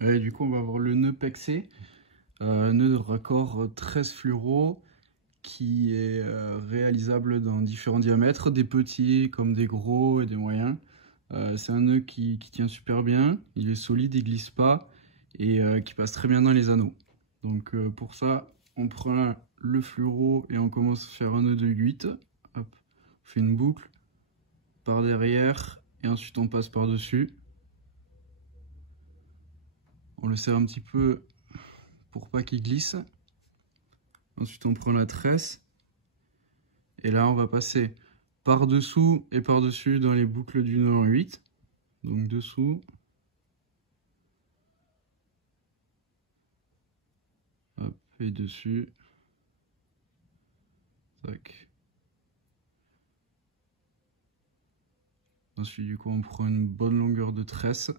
Et du coup, on va avoir le nœud PEXé, nœud de raccord 13 fluoro, qui est réalisable dans différents diamètres, des petits comme des gros et des moyens. C'est un nœud qui tient super bien, il est solide, il glisse pas et qui passe très bien dans les anneaux. Donc pour ça, on prend le fluoro et on commence à faire un nœud de 8. Hop, on fait une boucle par derrière et ensuite on passe par-dessus. On le serre un petit peu pour pas qu'il glisse. Ensuite on prend la tresse et là on va passer par-dessous et par-dessus dans les boucles du nœud en 8. Donc dessous. Hop, et dessus. Tac. Ensuite, du coup, on prend une bonne longueur de tresse.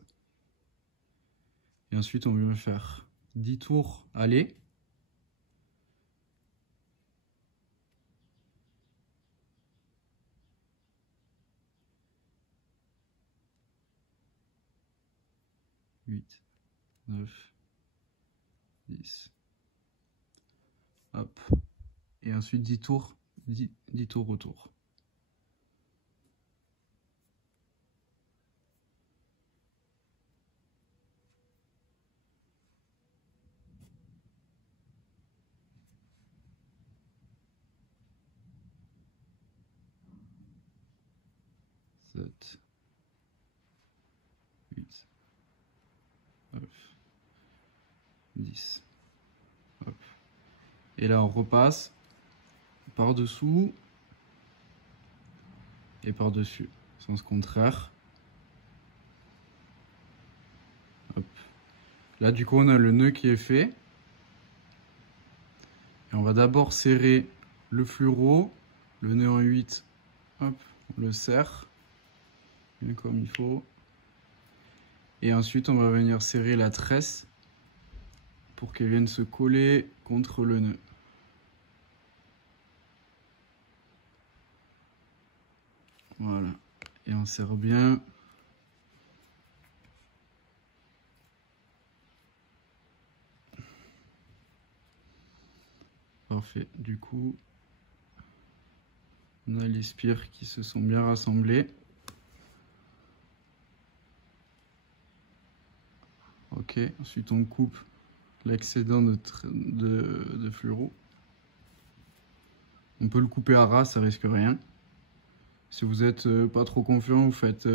Et ensuite, on va faire 10 tours aller. « 8, 9, 10. Hop. Et ensuite 10 tours, 10 tours autour. « 7, 8, 9, 10. Hop. Et là, on repasse par-dessous et par-dessus, sens contraire. Hop. Là, du coup, on a le nœud qui est fait. Et on va d'abord serrer le fluoro, le nœud en 8, hop, on le serre, bien comme il faut. Et ensuite, on va venir serrer la tresse pour qu'elle vienne se coller contre le nœud. Voilà. Et on serre bien. Parfait. Du coup, on a les spires qui se sont bien rassemblés. Ok. Ensuite, on coupe l'excédent de fluoro. On peut le couper à ras, ça risque rien. Si vous n'êtes pas trop confiant, vous faites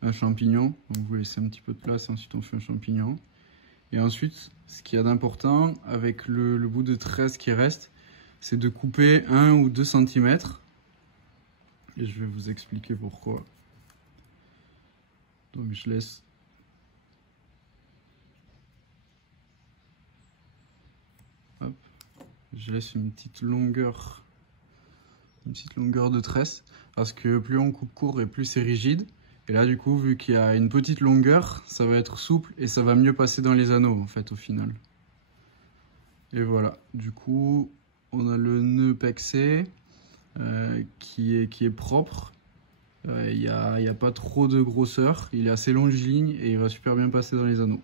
un champignon. Donc vous laissez un petit peu de place, ensuite on fait un champignon. Et ensuite, ce qu'il y a d'important avec le bout de tresse qui reste, c'est de couper 1 ou 2 cm. Et je vais vous expliquer pourquoi. Donc je laisse. Hop. Je laisse une petite longueur de tresse. Parce que plus on coupe court et plus c'est rigide. Et là, du coup, vu qu'il y a une petite longueur, ça va être souple et ça va mieux passer dans les anneaux, en fait, au final. Et voilà. Du coup, on a le nœud PEXé qui est propre. Il n'y a pas trop de grosseur. Il est assez longiligne et il va super bien passer dans les anneaux.